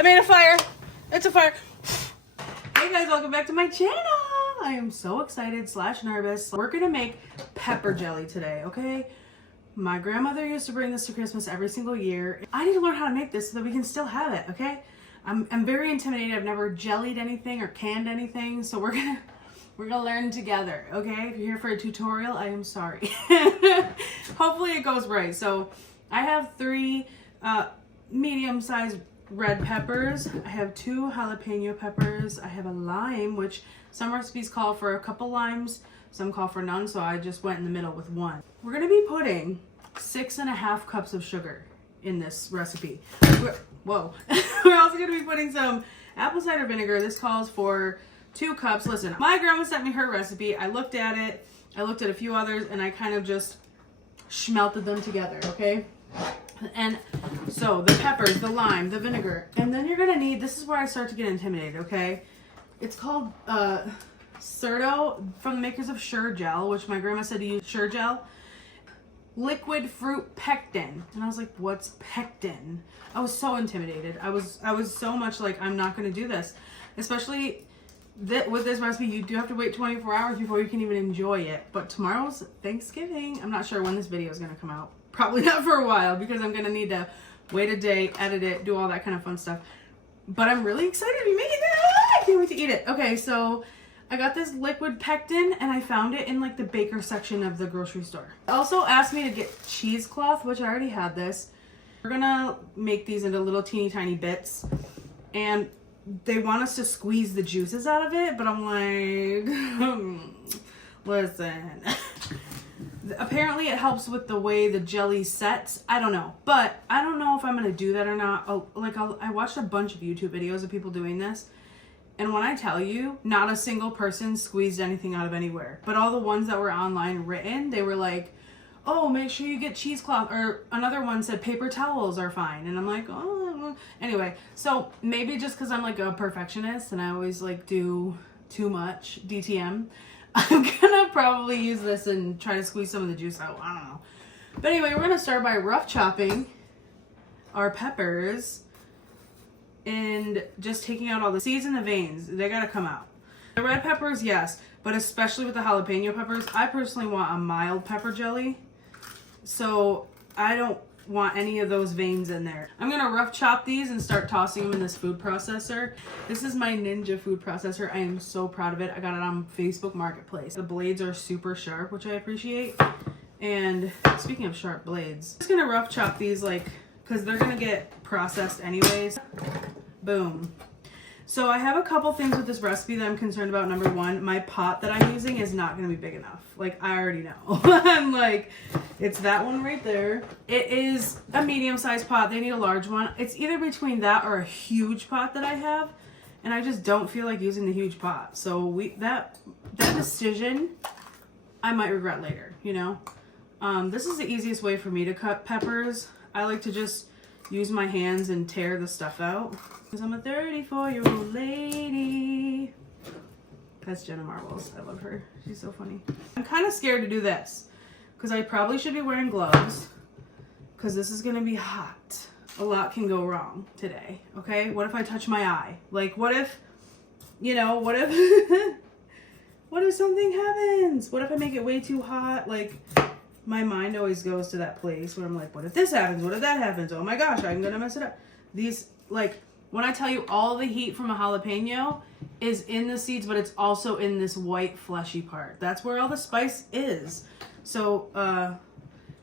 I made a fire. It's a fire. Hey guys, welcome back to my channel. I am so excited / nervous. We're gonna make pepper jelly today, okay? My grandmother used to bring this to Christmas every single year. I need to learn how to make this so that we can still have it, okay? I'm very intimidated. I've never jellied anything or canned anything, so we're gonna learn together, okay? If you're here for a tutorial, I am sorry. Hopefully it goes right. So I have 3 medium-sized red peppers. I have 2 jalapeno peppers. I have a lime, which some recipes call for a couple limes, some call for none, so I just went in the middle with 1. We're gonna be putting 6.5 cups of sugar in this recipe. Whoa. We're also gonna be putting some apple cider vinegar. This calls for 2 cups. Listen, my grandma sent me her recipe. I looked at it. I looked at a few others, and I kind of just schmelted them together, okay? And so the peppers, the lime, the vinegar, and then you're gonna need, this is where I start to get intimidated, okay? It's called Certo, from the makers of Sure Gel, which my grandma said to use Sure Gel. Liquid fruit pectin. And I was like, what's pectin? I was so intimidated. I was so much like, I'm not gonna do this. Especially with this recipe, you do have to wait 24 hours before you can even enjoy it. But tomorrow's Thanksgiving. I'm not sure when this video is gonna come out. Probably not for a while because I'm gonna need to wait a day, edit it, do all that kind of fun stuff. But I'm really excited to be making it. I can't wait to eat it. Okay, so I got this liquid pectin and I found it in like the baker section of the grocery store. Also asked me to get cheesecloth, which I already had this. We're gonna make these into little teeny tiny bits, and they want us to squeeze the juices out of it, but I'm like, listen. Apparently it helps with the way the jelly sets. I don't know, but I don't know if I'm gonna do that or not. I watched a bunch of YouTube videos of people doing this, and when I tell you, not a single person squeezed anything out of anywhere. But all the ones that were online written, they were like, oh, make sure you get cheesecloth, or another one said paper towels are fine, and I'm like, oh. Anyway, so maybe just because I'm like a perfectionist and I always like do too much DTM, I'm gonna probably use this and try to squeeze some of the juice out. I don't know. But anyway, we're gonna start by rough chopping our peppers and just taking out all the seeds and the veins. They gotta come out. The red peppers, yes, but especially with the jalapeno peppers, I personally want a mild pepper jelly. So I don't want any of those veins in there. I'm gonna rough chop these and start tossing them in this food processor. This is my Ninja food processor. I am so proud of it. I got it on Facebook Marketplace. The blades are super sharp, which I appreciate. And speaking of sharp blades, I'm just gonna rough chop these because they're gonna get processed anyways. Boom. So I have a couple things with this recipe that I'm concerned about. Number 1, my pot that I'm using is not going to be big enough. Like, I already know. I'm like, it's that one right there. It is a medium-sized pot. They need a large one. It's either between that or a huge pot that I have. And I just don't feel like using the huge pot. So that decision, I might regret later, you know? This is the easiest way for me to cut peppers. I like to just use my hands and tear the stuff out. Because I'm a 34-year-old lady. That's Jenna Marbles. I love her. She's so funny. I'm kind of scared to do this because I probably should be wearing gloves because this is going to be hot. A lot can go wrong today, okay? What if I touch my eye? Like, what if, what if, what if something happens? What if I make it way too hot? Like, my mind always goes to that place where I'm like, what if this happens? What if that happens? Oh my gosh, I'm going to mess it up. When I tell you all the heat from a jalapeno is in the seeds, but it's also in this white fleshy part. That's where all the spice is. So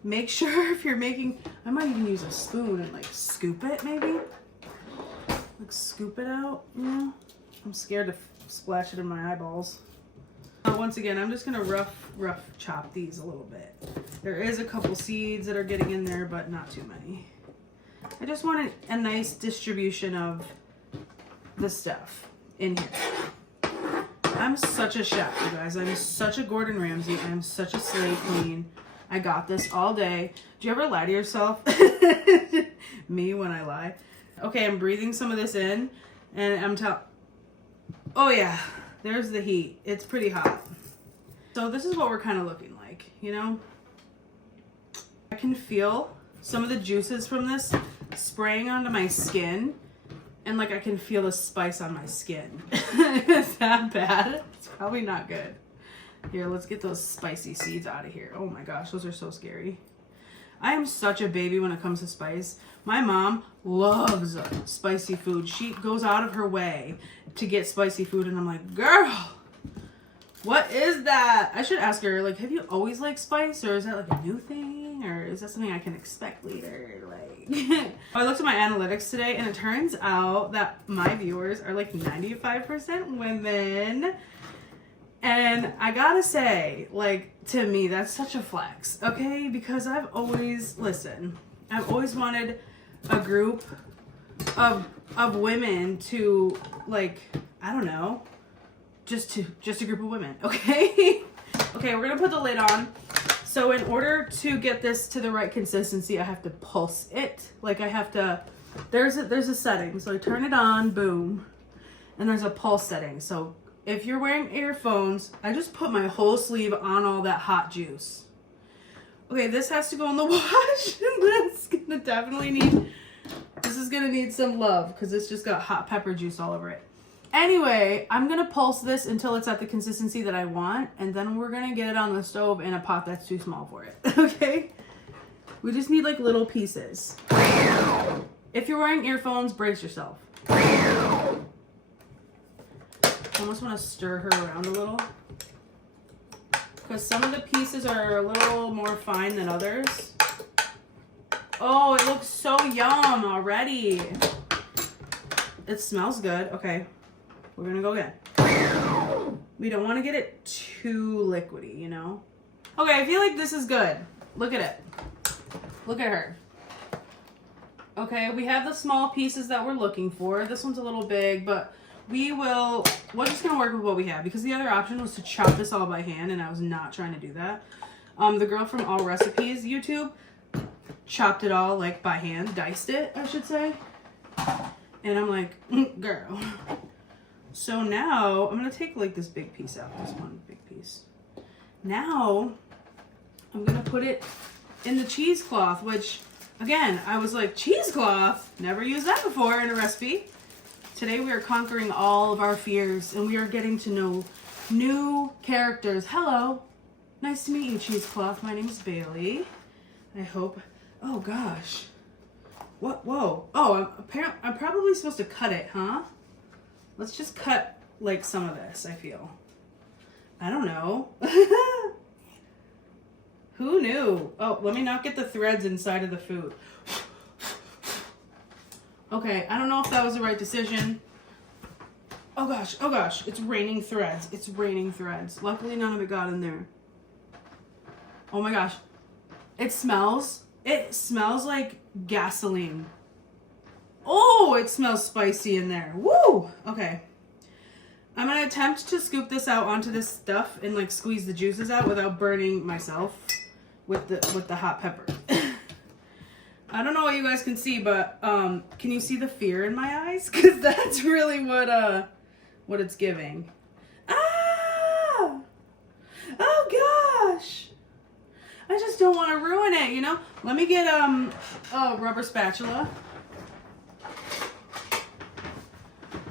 make sure if you're making, I might even use a spoon and scoop it maybe. Scoop it out, I'm scared to splash it in my eyeballs. Once again, I'm just gonna rough chop these a little bit. There is a couple seeds that are getting in there, but not too many. I just want a nice distribution of the stuff in here. I'm such a chef, you guys. I'm such a Gordon Ramsay. I'm such a slave queen. I got this all day. Do you ever lie to yourself? Me when I lie. Okay, I'm breathing some of this in, and oh yeah, there's the heat. It's pretty hot. So this is what we're kind of looking like, I can feel some of the juices from this spraying onto my skin, and like I can feel the spice on my skin. Is that bad? It's probably not good. Here, let's get those spicy seeds out of here. Oh my gosh, those are so scary. I am such a baby when it comes to spice. My mom loves spicy food. She goes out of her way to get spicy food, and I'm like, girl, what is that? I should ask her, like, have you always liked spice, or is that like a new thing, or is that something I can expect later? Like, I looked at my analytics today, and it turns out that my viewers are like 95% women. And I gotta say, like, to me, that's such a flex, okay? Because I've always wanted a group of women to, like, I don't know, just a group of women, okay? Okay, we're gonna put the lid on. So in order to get this to the right consistency, I have to pulse it. Like, I have to, there's a setting. So I turn it on, boom, and there's a pulse setting. So if you're wearing earphones, I just put my whole sleeve on all that hot juice. Okay, this has to go in the wash. This is gonna need some love because it's just got hot pepper juice all over it. Anyway, I'm gonna pulse this until it's at the consistency that I want, and then we're gonna get it on the stove in a pot that's too small for it, okay? We just need like little pieces. If you're wearing earphones, brace yourself. I almost want to stir her around a little because some of the pieces are a little more fine than others. Oh, it looks so yum already. It smells good. Okay, we're gonna go again. We don't want to get it too liquidy, you know? Okay, I feel like this is good. Look at it. Look at her. Okay, we have the small pieces that we're looking for. This one's a little big, but we're just gonna work with what we have because the other option was to chop this all by hand, and I was not trying to do that. The girl from All Recipes YouTube chopped it all like by hand, diced it, I should say. And I'm like, girl. So now I'm gonna take like this big piece out, this one big piece. Now I'm gonna put it in the cheesecloth, which again, I was like, cheesecloth? Never used that before in a recipe. Today we are conquering all of our fears and we are getting to know new characters. Hello. Nice to meet you, cheesecloth. My name is Bailey. I hope, oh gosh. What, whoa. Oh, I'm probably supposed to cut it, huh? Let's just cut like some of this, I feel. I don't know. Who knew? Oh, let me not get the threads inside of the food. Okay, I don't know if that was the right decision. Oh gosh, it's raining threads. It's raining threads. Luckily none of it got in there. Oh my gosh. It smells like gasoline. Oh, it smells spicy in there. Woo! Okay. I'm gonna attempt to scoop this out onto this stuff and like squeeze the juices out without burning myself with the hot pepper. I don't know what you guys can see, but can you see the fear in my eyes? Because that's really what it's giving. Ah! Oh gosh! I just don't want to ruin it, you know? Let me get a rubber spatula.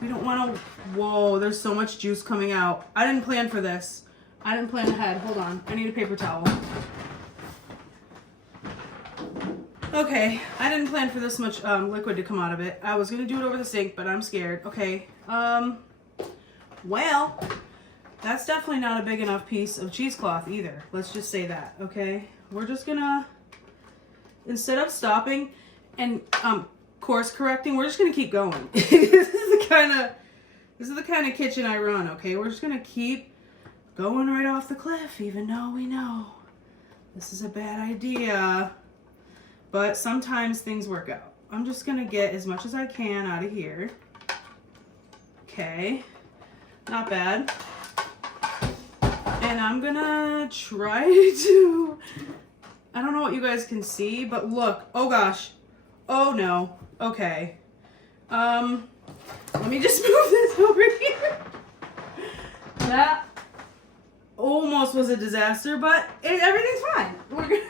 We don't want to... Whoa, there's so much juice coming out. I didn't plan for this. I didn't plan ahead. Hold on. I need a paper towel. Okay, I didn't plan for this much liquid to come out of it. I was going to do it over the sink, but I'm scared. Okay, well, that's definitely not a big enough piece of cheesecloth either. Let's just say that, okay? We're just going to, instead of stopping and course correcting, we're just going to keep going. This is the kind of kitchen I run, okay? We're just going to keep going right off the cliff, even though we know this is a bad idea. But sometimes things work out. I'm just going to get as much as I can out of here. Okay. Not bad. And I'm going to try to... I don't know what you guys can see, but look. Oh, gosh. Oh, no. Okay. Let me just move this over here. That almost was a disaster, but everything's fine. We're gonna...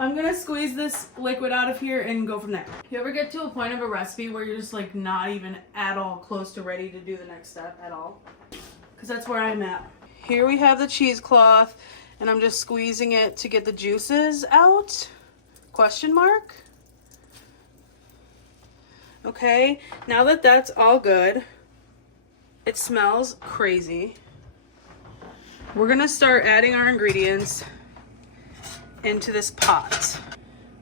I'm gonna squeeze this liquid out of here and go from there. You ever get to a point of a recipe where you're just like not even at all close to ready to do the next step at all? Because that's where I'm at. Here we have the cheesecloth, and I'm just squeezing it to get the juices out? Question mark? Okay, now that that's all good, it smells crazy. We're gonna start adding our ingredients into this pot.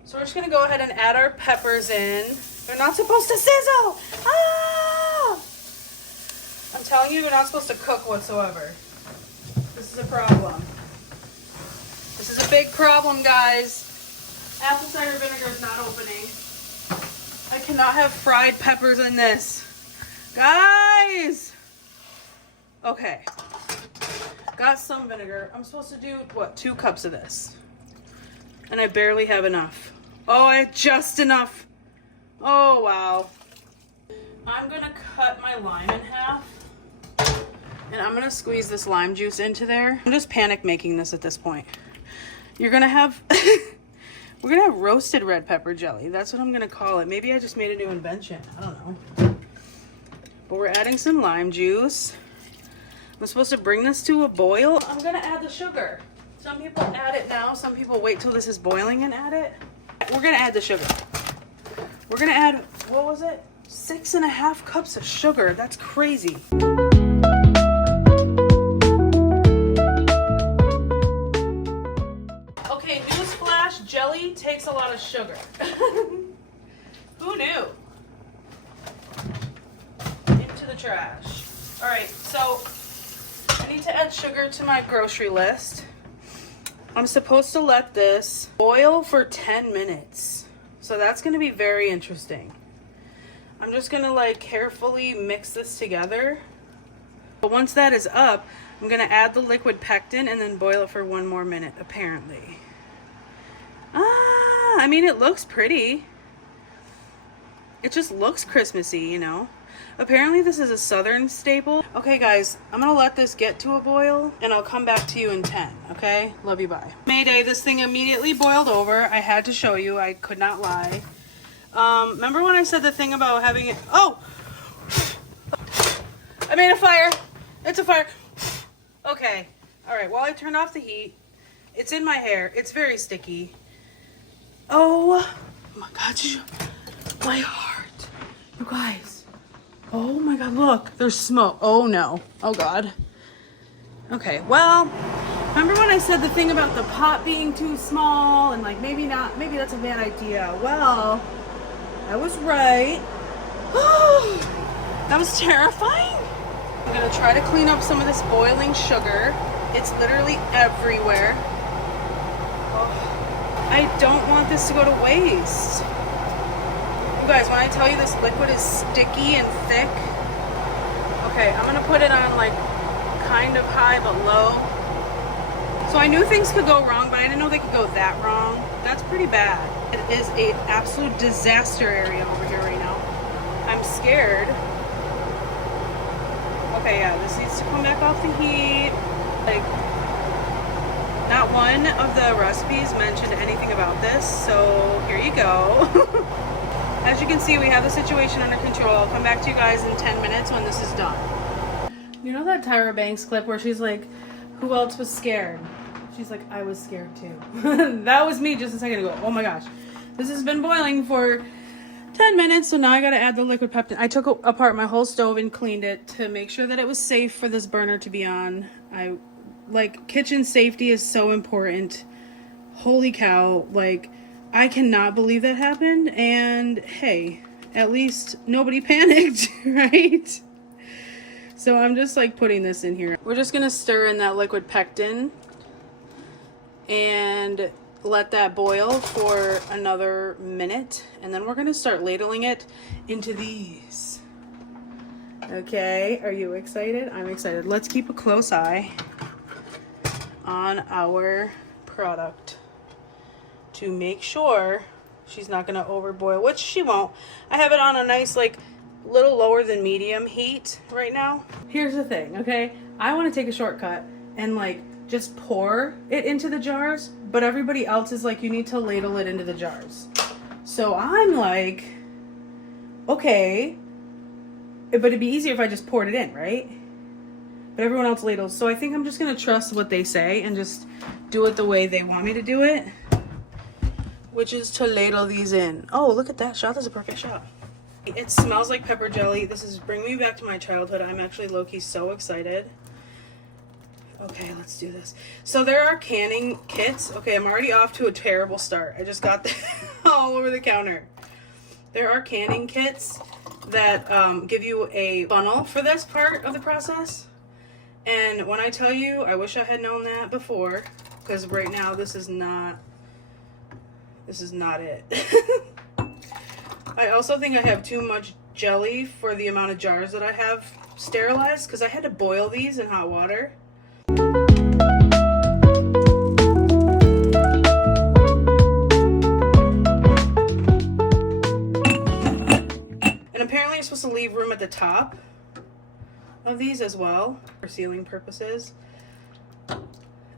So we're just gonna go ahead and add our peppers in. They're not supposed to sizzle. Ah! I'm telling you, they're not supposed to cook whatsoever. This is a problem. This is a big problem, guys. Apple cider vinegar is not opening. I cannot have fried peppers in this. Guys! Okay. Got some vinegar. I'm supposed to do, what, 2 cups of this. And I barely have enough. Oh, I had just enough. Oh, wow. I'm gonna cut my lime in half. And I'm gonna squeeze this lime juice into there. I'm just panic making this at this point. You're gonna have, we're gonna have roasted red pepper jelly. That's what I'm gonna call it. Maybe I just made a new invention. I don't know. But we're adding some lime juice. I'm supposed to bring this to a boil. I'm gonna add the sugar. Some people add it now. Some people wait till this is boiling and add it. We're gonna add the sugar. We're gonna add, what was it? 6.5 cups of sugar. That's crazy. Okay, newsflash, jelly takes a lot of sugar. Who knew? Into the trash. All right, so I need to add sugar to my grocery list. I'm supposed to let this boil for 10 minutes. So that's gonna be very interesting. I'm just gonna like carefully mix this together. But once that is up, I'm gonna add the liquid pectin and then boil it for 1 more minute, apparently. I mean, it looks pretty. It just looks Christmassy, you know? Apparently this is a southern staple. Okay guys, I'm gonna let this get to a boil and I'll come back to you in 10, okay? Love you, bye. Mayday, this thing immediately boiled over. I had to show you, I could not lie. Remember when I said the thing about having it, oh! I made a fire, it's a fire. Okay, all right, well I turned off the heat. It's in my hair, it's very sticky. Oh my God, my heart, you guys. Oh my God, look, there's smoke. Oh no, oh God. Okay, well, remember when I said the thing about the pot being too small and like maybe that's a bad idea. Well, I was right. That was terrifying. I'm gonna try to clean up some of this boiling sugar. It's literally everywhere. Oh, I don't want this to go to waste. You guys, when I tell you this liquid is sticky and thick, okay, I'm gonna put it on like kind of high but low. So I knew things could go wrong, but I didn't know they could go that wrong. That's pretty bad. It is an absolute disaster area over here right now. I'm scared. Okay, yeah, this needs to come back off the heat. Like, not one of the recipes mentioned anything about this, so here you go. As you can see, we have the situation under control. I'll come back to you guys in 10 minutes when this is done. You know that Tyra Banks clip where she's like, who else was scared? She's like, I was scared too. That was me just a second ago. Oh my gosh. This has been boiling for 10 minutes, so now I gotta add the liquid pectin. I took apart my whole stove and cleaned it to make sure that it was safe for this burner to be on. Like, kitchen safety is so important. Holy cow, like, I cannot believe that happened, and hey, at least nobody panicked, right? So I'm just like putting this in here. We're just gonna stir in that liquid pectin and let that boil for another minute, and then we're gonna start ladling it into these. Okay, are you excited? I'm excited. Let's keep a close eye on our product to make sure she's not gonna overboil, which she won't. I have it on a nice, like, little lower than medium heat right now. Here's the thing, okay? I wanna take a shortcut and like just pour it into the jars, but everybody else is like, you need to ladle it into the jars. So I'm like, okay, but it'd be easier if I just poured it in, right? But everyone else ladles. So I think I'm just going to trust what they say and just do it the way they want me to do it, which is to ladle these in. Oh, look at that shot. That's a perfect shot. It smells like pepper jelly. This is bringing me back to my childhood. I'm actually low-key so excited. Okay, let's do this. So there are canning kits. Okay, I'm already off to a terrible start. I just got that all over the counter. There are canning kits that give you a funnel for this part of the process. And when I tell you, I wish I had known that before, because right now this is not it. I also think I have too much jelly for the amount of jars that I have sterilized, because I had to boil these in hot water. And apparently you're supposed to leave room at the top of these as well for sealing purposes.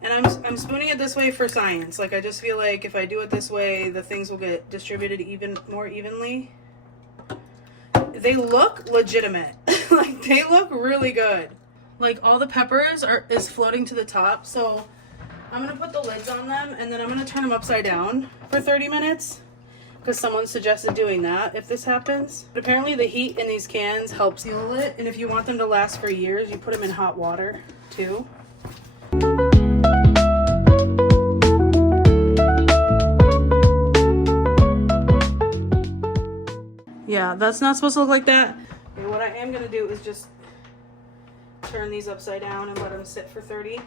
And I'm spooning it this way for science. Like, I just feel like if I do it this way, the things will get distributed even more evenly. They look legitimate. Like, they look really good. Like, all the peppers is floating to the top. So I'm gonna put the lids on them, and then I'm gonna turn them upside down for 30 minutes. Because someone suggested doing that if this happens. But apparently the heat in these cans helps seal it. And if you want them to last for years, you put them in hot water too. Yeah, that's not supposed to look like that. Okay, what I am gonna do is just turn these upside down and let them sit for 30.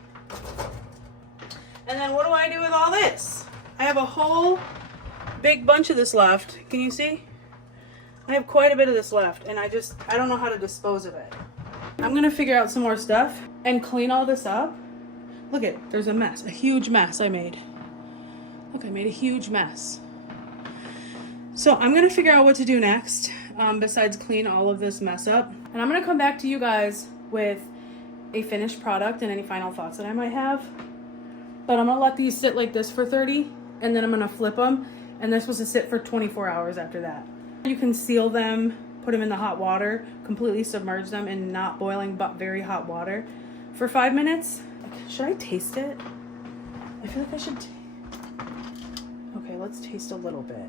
And then what do I do with all this? I have a whole big bunch of this left. Can you see? I have quite a bit of this left, and I don't know how to dispose of it. I'm gonna figure out some more stuff and clean all this up. Look there's a mess, a huge mess I made. Look, I made a huge mess. So I'm gonna figure out what to do next, besides clean all of this mess up. And I'm gonna come back to you guys with a finished product and any final thoughts that I might have. But I'm gonna let these sit like this for 30, and then I'm gonna flip them. And they're supposed to sit for 24 hours after that. You can seal them, put them in the hot water, completely submerge them in not boiling but very hot water for 5 minutes. Should I taste it? I feel like I should. Okay, let's taste a little bit.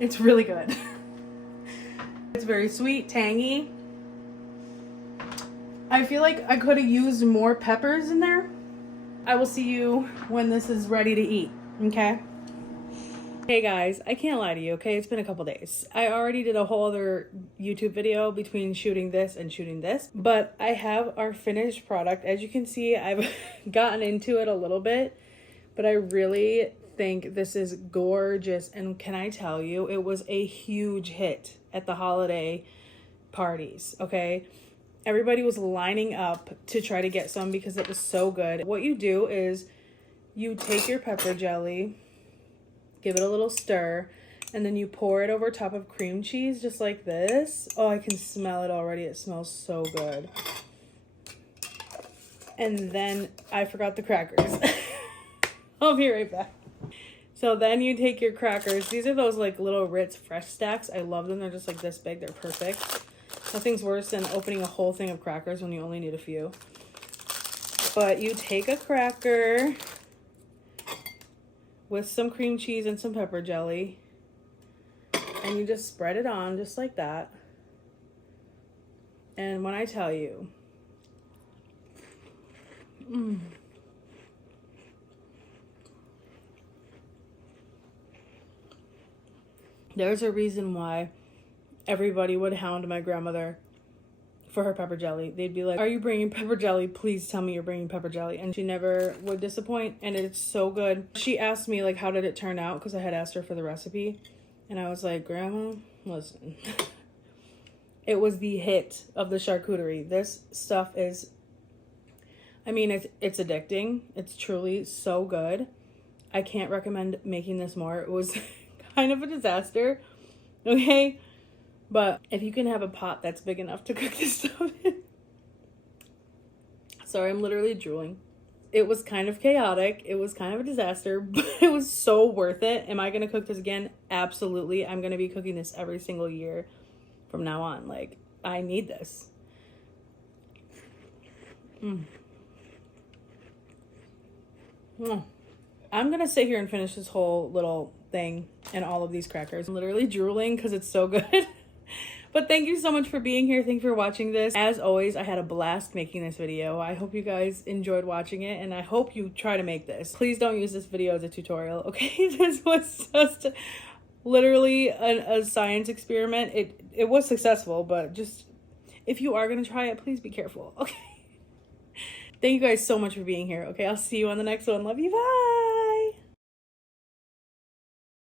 It's really good. It's very sweet, tangy. I feel like I could have used more peppers in there. I will see you when this is ready to eat, okay? Hey guys, I can't lie to you, okay? It's been a couple days. I already did a whole other YouTube video between shooting this and shooting this, but I have our finished product. As you can see, I've gotten into it a little bit, but I really think this is gorgeous. And can I tell you, it was a huge hit at the holiday parties, okay? Everybody was lining up to try to get some because it was so good. What you do is you take your pepper jelly, give it a little stir, and then you pour it over top of cream cheese just like this. Oh, I can smell it already. It smells so good. And then I forgot the crackers. I'll be right back. So then you take your crackers. These are those like little Ritz Fresh Stacks. I love them. They're just like this big. They're perfect. Nothing's worse than opening a whole thing of crackers when you only need a few. But you take a cracker with some cream cheese and some pepper jelly, and you just spread it on just like that. And when I tell you, there's a reason why everybody would hound my grandmother for her pepper jelly. They'd be like, "Are you bringing pepper jelly? Please tell me you're bringing pepper jelly." And she never would disappoint, and it's so good. She asked me, like, how did it turn out? Because I had asked her for the recipe. And I was like, "Grandma, listen." It was the hit of the charcuterie. This stuff is, I mean, it's addicting. It's truly so good. I can't recommend making this more. It was kind of a disaster, okay? But if you can have a pot that's big enough to cook this stuff in. Sorry, I'm literally drooling. It was kind of chaotic. It was kind of a disaster, but it was so worth it. Am I going to cook this again? Absolutely. I'm going to be cooking this every single year from now on. Like, I need this. I'm going to sit here and finish this whole little thing and all of these crackers. I'm literally drooling because it's so good. But thank you so much for being here. Thank you for watching this. As always, I had a blast making this video. I hope you guys enjoyed watching it, and I hope you try to make this. Please don't use this video as a tutorial, okay? This was just literally a science experiment. It was successful, but just if you are gonna try it, please be careful, okay? Thank you guys so much for being here, okay? I'll see you on the next one. Love you, bye!